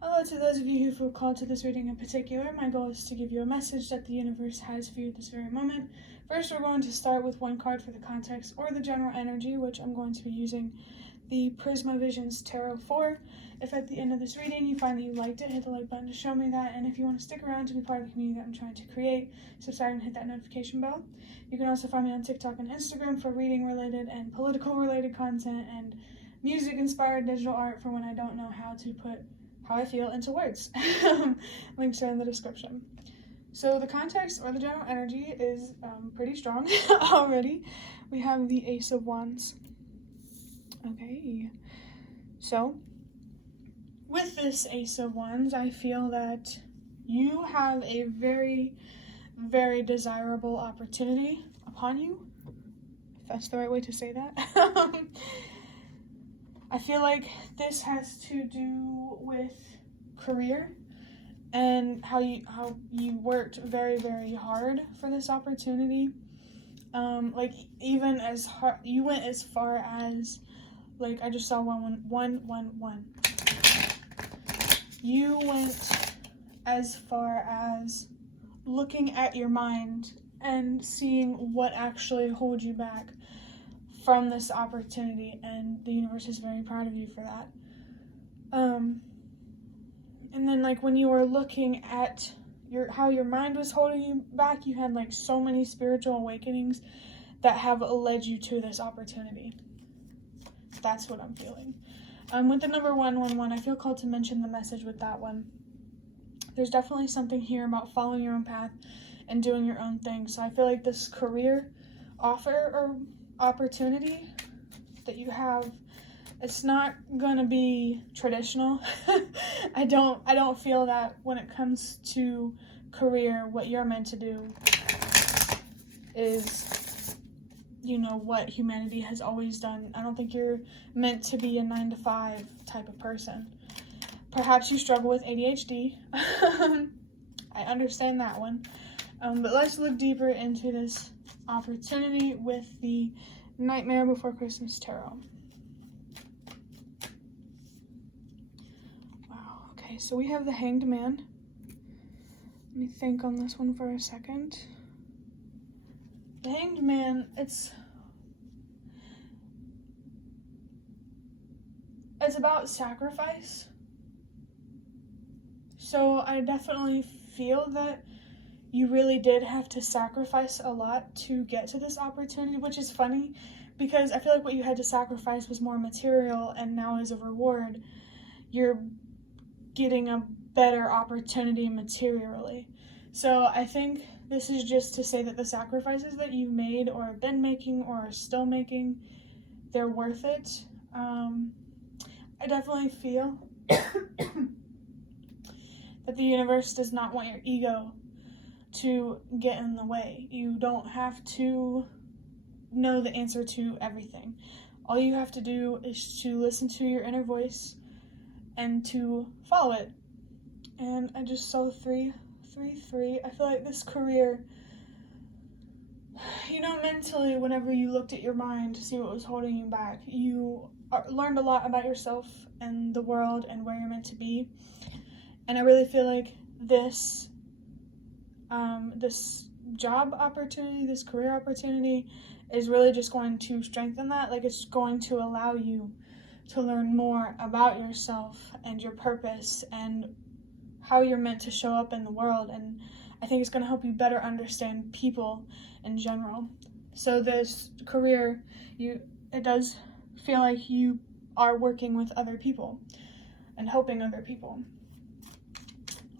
Hello to those of you who feel called to this reading in particular. My goal is to give you a message that the universe has for you at this very moment. First, we're going to start with one card for the context or the general energy, which I'm going to be using the Prisma Visions Tarot for. If at the end of this reading you find that you liked it, hit the like button to show me that. And if you want to stick around to be part of the community that I'm trying to create, subscribe and hit that notification bell. You can also find me on TikTok and Instagram for reading related and political related content and music inspired digital art for when I don't know how to put how I feel into words. Links are in the description. So the context or the general energy is pretty strong already. We have the Ace of Wands. Okay, so with this Ace of Wands, I feel that you have a very, very desirable opportunity upon you, if that's the right way to say that. I feel like this has to do with career and how you worked very, very hard for this opportunity. Like even as hard, you went as far as, like I just saw one. You went as far as looking at your mind and seeing what actually holds you back from this opportunity, and the universe is very proud of you for that. And then like when you were looking at how your mind was holding you back, you had like so many spiritual awakenings that have led you to this opportunity. That's what I'm feeling. With the number 111, I feel called to mention the message with that one. There's definitely something here about following your own path and doing your own thing. So I feel like this career offer or opportunity that you have, it's not gonna be traditional. I don't feel that when it comes to career, what you're meant to do is, what humanity has always done. I don't think you're meant to be a 9-to-5 type of person. Perhaps you struggle with ADHD. I understand that one. But let's look deeper into this opportunity with the Nightmare Before Christmas Tarot. Wow, okay, so we have the Hanged Man. Let me think on this one for a second. The Hanged Man, it's about sacrifice. So I definitely feel that you really did have to sacrifice a lot to get to this opportunity, which is funny because I feel like what you had to sacrifice was more material, and now as a reward, you're getting a better opportunity materially. So I think this is just to say that the sacrifices that you've made or have been making or are still making, they're worth it. I definitely feel that the universe does not want your ego to get in the way. You don't have to know the answer to everything. All you have to do is to listen to your inner voice and to follow it. And I just saw 3. I feel like this career, mentally, whenever you looked at your mind to see what was holding you back, you learned a lot about yourself and the world and where you're meant to be. And I really feel like this job opportunity, this career opportunity is really just going to strengthen that. Like, it's going to allow you to learn more about yourself and your purpose and how you're meant to show up in the world. And I think it's going to help you better understand people in general. So this career, it does feel like you are working with other people and helping other people.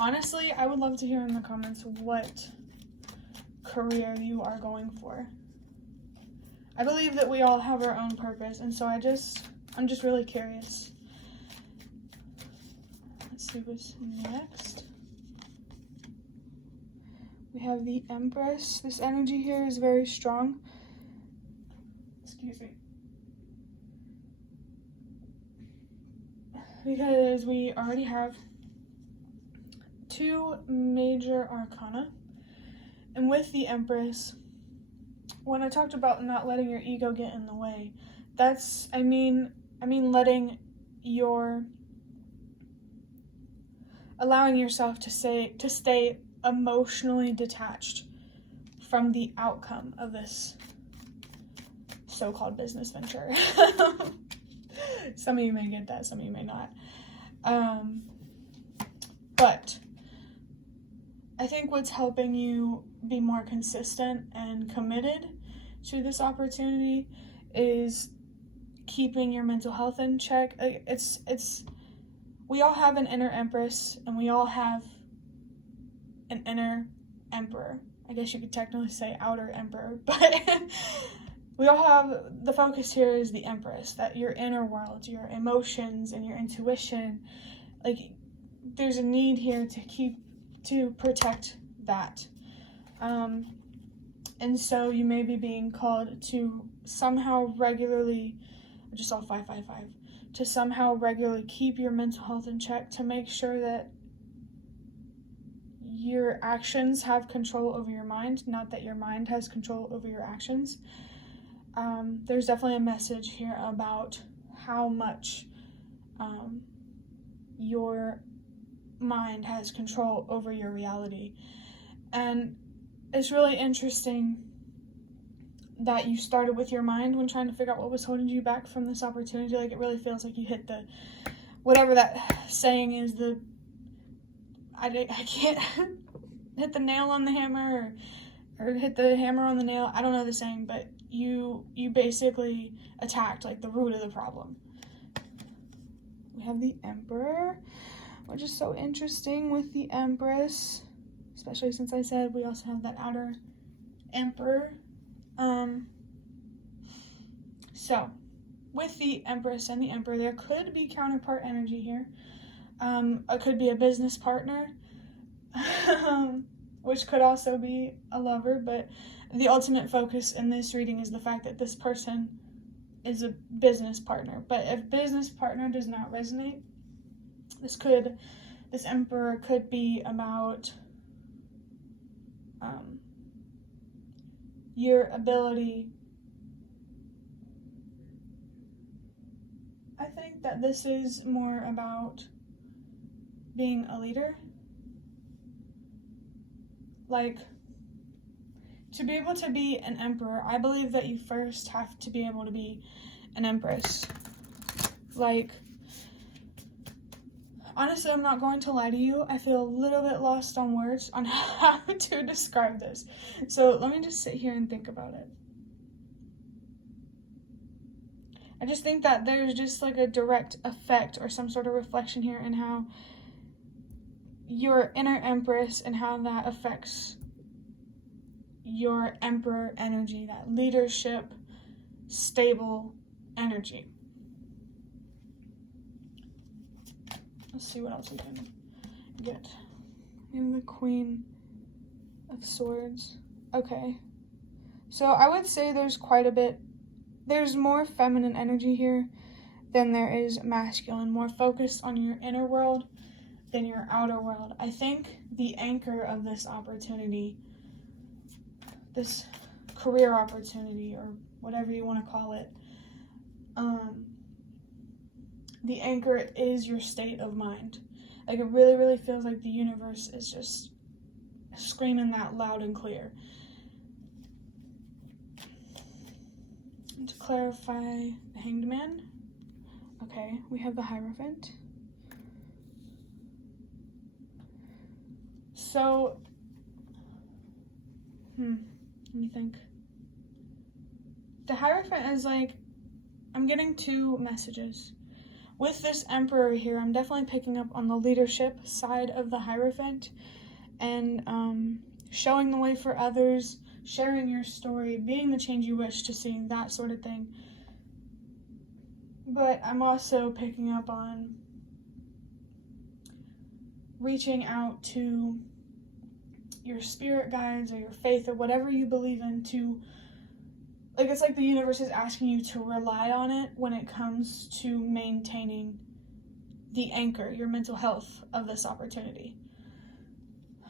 Honestly, I would love to hear in the comments what career you are going for. I believe that we all have our own purpose, and so I'm just really curious. Let's see what's next. We have the Empress. This energy here is very strong. Excuse me. Because we already have 2 major arcana. And with the Empress, when I talked about not letting your ego get in the way, I mean letting your allowing yourself to stay emotionally detached from the outcome of this so-called business venture. Some of you may get that, some of you may not. But I think what's helping you be more consistent and committed to this opportunity is keeping your mental health in check. We all have an inner empress and we all have an inner emperor. I guess you could technically say outer emperor, but we all have, the focus here is the empress, that your inner world, your emotions and your intuition, like there's a need here to protect that. And so you may be being called to somehow regularly, I just saw 555, to somehow regularly keep your mental health in check, to make sure that your actions have control over your mind, not that your mind has control over your actions. There's definitely a message here about how much your mind has control over your reality. And it's really interesting that you started with your mind when trying to figure out what was holding you back from this opportunity. Like, it really feels like you hit the, whatever that saying is, I can't hit the nail on the hammer or hit the hammer on the nail. I don't know the saying, but you basically attacked like the root of the problem. We have the Emperor, which is so interesting with the Empress, especially since I said we also have that outer Emperor. So with the Empress and the Emperor, there could be counterpart energy here. It could be a business partner, which could also be a lover, but the ultimate focus in this reading is the fact that this person is a business partner. But if business partner does not resonate, this Emperor could be about your ability. I think that this is more about being a leader. Like, to be able to be an emperor, I believe that you first have to be able to be an empress. Like, honestly, I'm not going to lie to you. I feel a little bit lost on words on how to describe this. So let me just sit here and think about it. I just think that there's just like a direct effect or some sort of reflection here in how your inner empress and how that affects your emperor energy, that leadership, stable energy. Let's see what else we can get. We have the Queen of Swords. Okay. So I would say there's more feminine energy here than there is masculine, more focused on your inner world than your outer world. I think the anchor of this opportunity, this career opportunity, or whatever you want to call it, the anchor is your state of mind. Like, it really, really feels like the universe is just screaming that loud and clear. And to clarify, the Hanged Man. Okay, we have the Hierophant. So, let me think. The Hierophant is like, I'm getting two messages. With this Emperor here, I'm definitely picking up on the leadership side of the Hierophant and showing the way for others, sharing your story, being the change you wish to see, that sort of thing. But I'm also picking up on reaching out to your spirit guides or your faith or whatever you believe in to, like, it's like the universe is asking you to rely on it when it comes to maintaining the anchor, your mental health of this opportunity.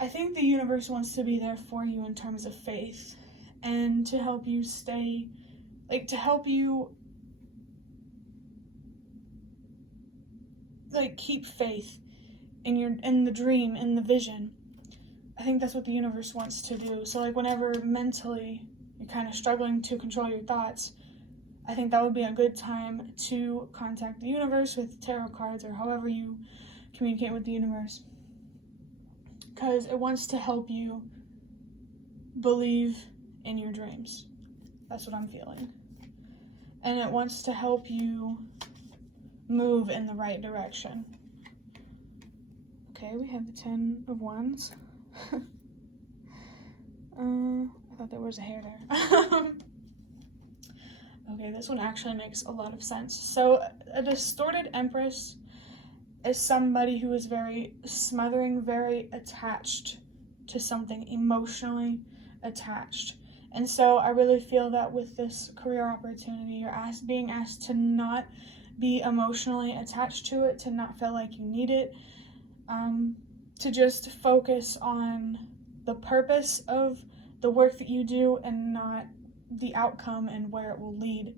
I think the universe wants to be there for you in terms of faith and to help you stay, like, to help you, like, keep faith in the dream, in the vision. I think that's what the universe wants to do. So like whenever mentally you're kind of struggling to control your thoughts, I think that would be a good time to contact the universe with tarot cards or however you communicate with the universe. Because it wants to help you believe in your dreams. That's what I'm feeling. And it wants to help you move in the right direction. Okay, we have the 10 of Wands. I thought there was a hair there. Okay, this one actually makes a lot of sense. So a distorted Empress is somebody who is very smothering, very attached to something, emotionally attached. And so I really feel that with this career opportunity, you're being asked to not be emotionally attached to it, to not feel like you need it, to just focus on the purpose of the work that you do and not the outcome and where it will lead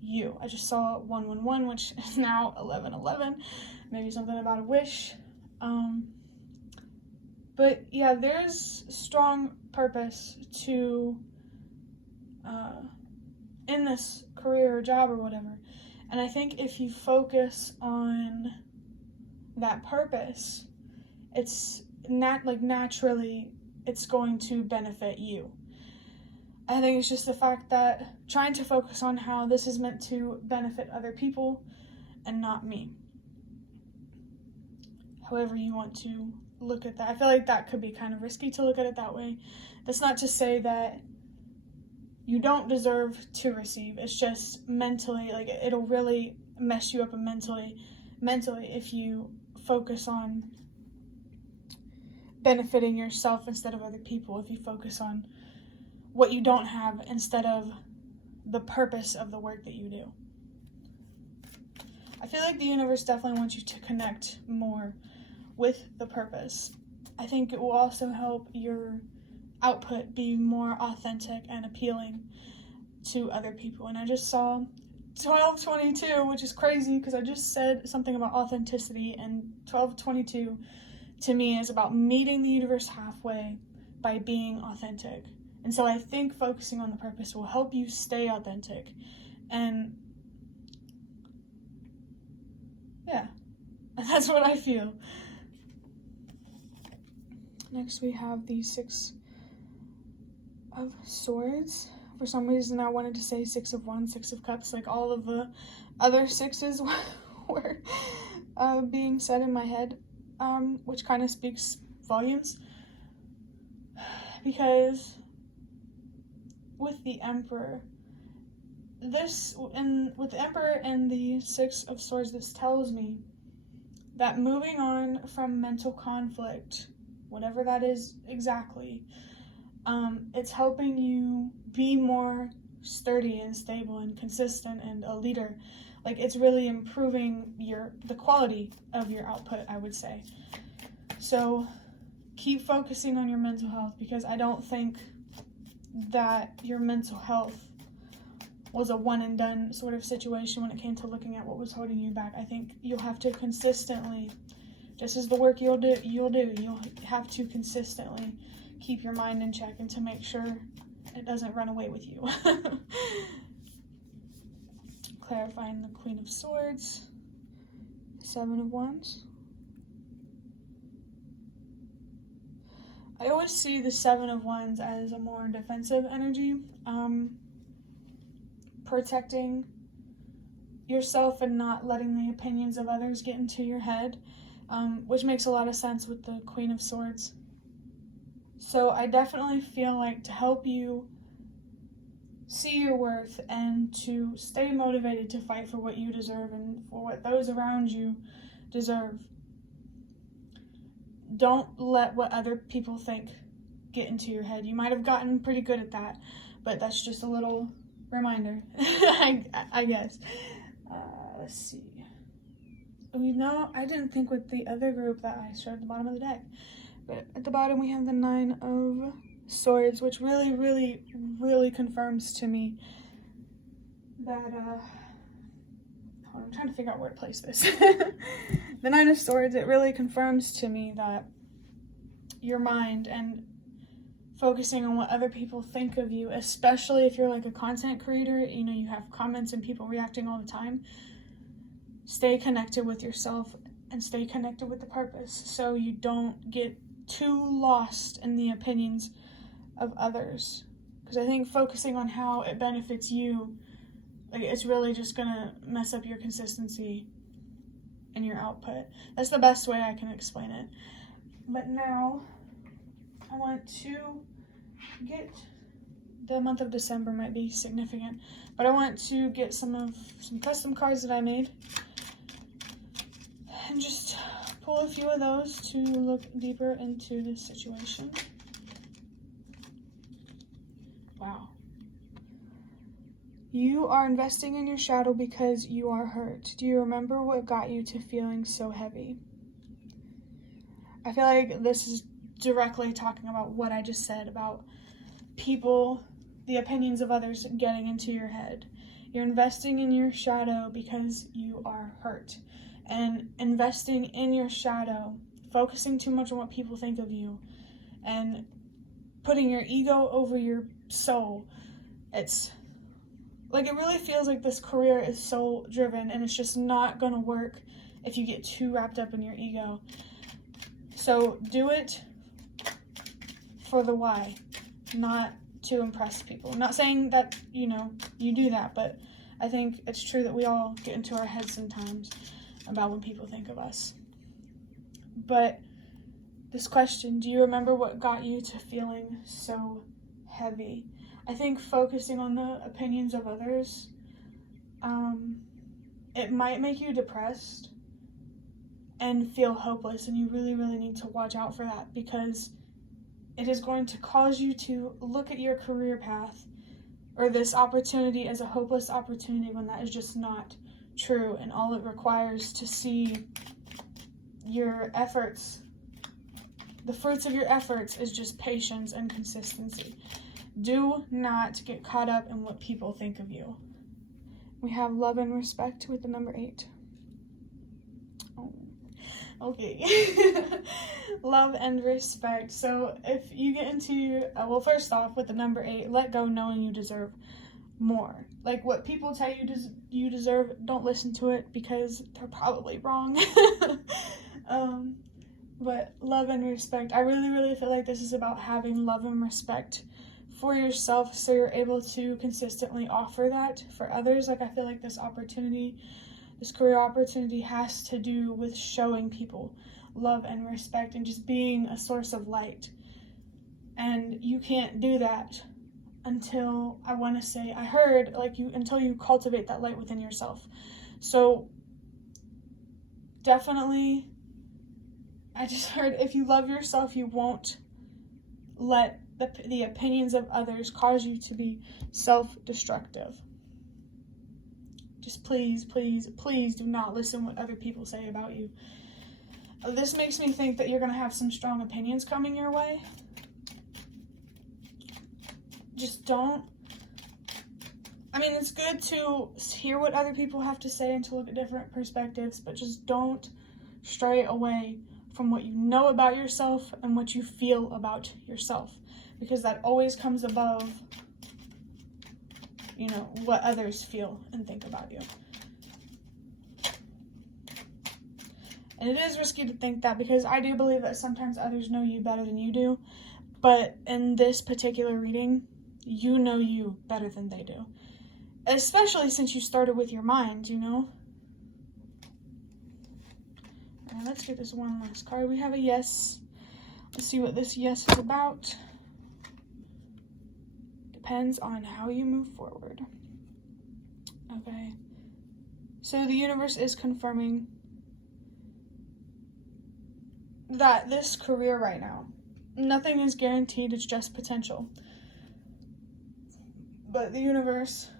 you. I just saw 111, which is now 1111. Maybe something about a wish. But yeah, there's strong purpose to in this career or job or whatever. And I think if you focus on that purpose, it's naturally it's going to benefit you. I think it's just the fact that trying to focus on how this is meant to benefit other people and not me. However you want to look at that. I feel like that could be kind of risky to look at it that way. That's not to say that you don't deserve to receive. It's just mentally, like it'll really mess you up mentally if you focus on benefiting yourself instead of other people. If you focus on what you don't have instead of the purpose of the work that you do. I feel like the universe definitely wants you to connect more with the purpose. I think it will also help your output be more authentic and appealing to other people. And I just saw 1222, which is crazy because I just said something about authenticity, and 1222 to me is about meeting the universe halfway by being authentic. And so I think focusing on the purpose will help you stay authentic. And yeah, that's what I feel. Next we have the 6 of Swords. For some reason I wanted to say 6 of Wands, 6 of Cups, like all of the other 6s were being said in my head, which kind of speaks volumes. Because with the Emperor, with the Emperor and the 6 of Swords, this tells me that moving on from mental conflict, whatever that is exactly, it's helping you be more sturdy and stable and consistent and a leader. Like it's really improving the quality of your output, I would say. So keep focusing on your mental health, because I don't think that your mental health was a one and done sort of situation when it came to looking at what was holding you back. I think you'll have to consistently, just as the work you'll have to consistently keep your mind in check and to make sure it doesn't run away with you. Clarifying the Queen of Swords, 7 of Wands. I always see the 7 of Wands as a more defensive energy, protecting yourself and not letting the opinions of others get into your head, which makes a lot of sense with the Queen of Swords. So I definitely feel like to help you see your worth and to stay motivated to fight for what you deserve and for what those around you deserve, don't let what other people think get into your head. You might have gotten pretty good at that, but that's just a little reminder, I guess. Let's see. I didn't think with the other group that I showed at the bottom of the deck. But at the bottom we have the 9 of Swords, which really, really, really confirms to me that, hold on, I'm trying to figure out where to place this. The Nine of Swords, it really confirms to me that your mind and focusing on what other people think of you, especially if you're like a content creator, you have comments and people reacting all the time. Stay connected with yourself and stay connected with the purpose so you don't get too lost in the opinions of others. Because I think focusing on how it benefits you, it's really just gonna mess up your consistency and your output. That's the best way I can explain it. But now I want to get, the month of December might be significant, but I want to get some custom cards that I made and just pull a few of those to look deeper into this situation. Wow. You are investing in your shadow because you are hurt. Do you remember what got you to feeling so heavy? I feel like this is directly talking about what I just said about people, the opinions of others getting into your head. You're investing in your shadow because you are hurt. And investing in your shadow, focusing too much on what people think of you, and putting your ego over your soul, it's like, it really feels like this career is soul driven, and it's just not gonna work if you get too wrapped up in your ego. So do it for the why, not to impress people. I'm not saying that, you do that, but I think it's true that we all get into our heads sometimes about what people think of us. But this question, do you remember what got you to feeling so heavy? I think focusing on the opinions of others, it might make you depressed and feel hopeless, and you really, really need to watch out for that, because it is going to cause you to look at your career path or this opportunity as a hopeless opportunity when that is just not true, and all it requires to see your efforts, the fruits of your efforts, is just patience and consistency. Do not get caught up in what people think of you. We have love and respect with the number 8. Oh, okay. Love and respect. So if you get into, first off, with the number 8, let go knowing you deserve more. Like, what people tell you you deserve, don't listen to it, because they're probably wrong. But love and respect. I really, really feel like this is about having love and respect for yourself, so you're able to consistently offer that for others. Like, I feel like this career opportunity has to do with showing people love and respect and just being a source of light. And you can't do that until, until you cultivate that light within yourself. So definitely, I just heard, if you love yourself, you won't let the opinions of others cause you to be self-destructive. Just please, please, please do not listen what other people say about you. This makes me think that you're going to have some strong opinions coming your way. Just don't. I mean, it's good to hear what other people have to say and to look at different perspectives, but just don't stray away from what you know about yourself and what you feel about yourself, because that always comes above, what others feel and think about you. And it is risky to think that, because I do believe that sometimes others know you better than you do, but in this particular reading, you know you better than they do. Especially since you started with your mind, Alright, let's get this one last card. We have a yes. Let's see what this yes is about. Depends on how you move forward. Okay. So the universe is confirming that this career right now, nothing is guaranteed, it's just potential. But the universe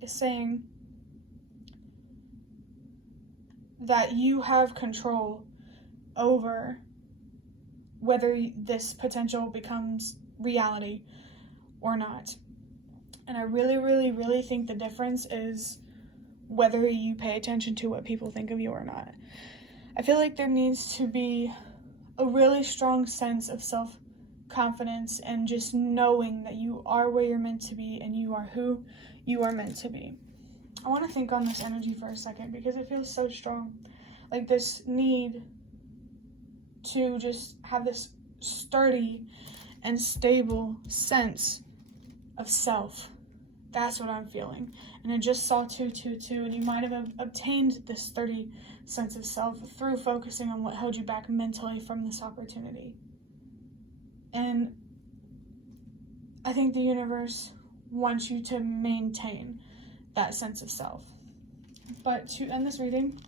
is saying that you have control over whether this potential becomes reality or not. And I really, really, really think the difference is whether you pay attention to what people think of you or not. I feel like there needs to be a really strong sense of self-confidence and just knowing that you are where you're meant to be and you are who you are meant to be. I want to think on this energy for a second because it feels so strong. Like this need to just have this sturdy and stable sense of self. That's what I'm feeling. And I just saw 222, and you might have obtained this sturdy sense of self through focusing on what held you back mentally from this opportunity. And I think the universe wants you to maintain that sense of self. But to end this reading,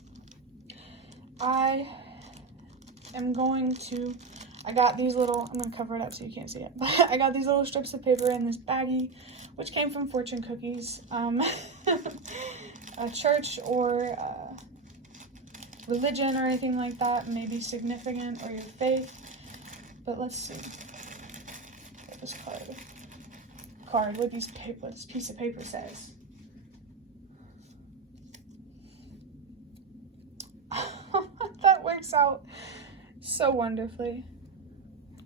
I got these little, I'm going to cover it up so you can't see it, but I got these little strips of paper in this baggie, which came from Fortune Cookies. A church or religion or anything like that may be significant, or your faith. But let's see. What this what this piece of paper says. That works out so wonderfully.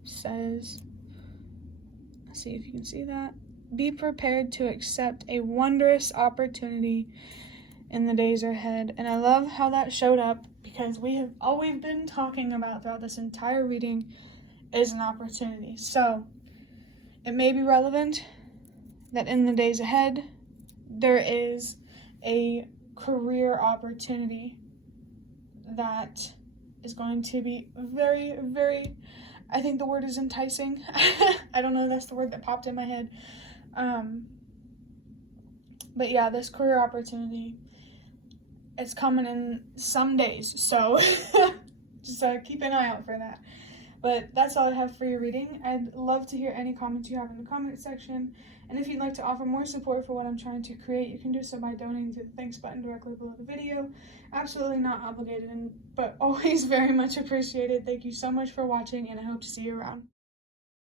Says, let's see if you can see that. Be prepared to accept a wondrous opportunity in the days ahead. And I love how that showed up, because all we've been talking about throughout this entire reading is an opportunity. So it may be relevant that in the days ahead there is a career opportunity that is going to be very, very, I think the word is enticing. I don't know, that's the word that popped in my head. But yeah, this career opportunity, it's coming in some days, so just keep an eye out for that. But that's all I have for your reading. I'd love to hear any comments you have in the comment section. And if you'd like to offer more support for what I'm trying to create, you can do so by donating to the thanks button directly below the video. Absolutely not obligated, but always very much appreciated. Thank you so much for watching, and I hope to see you around.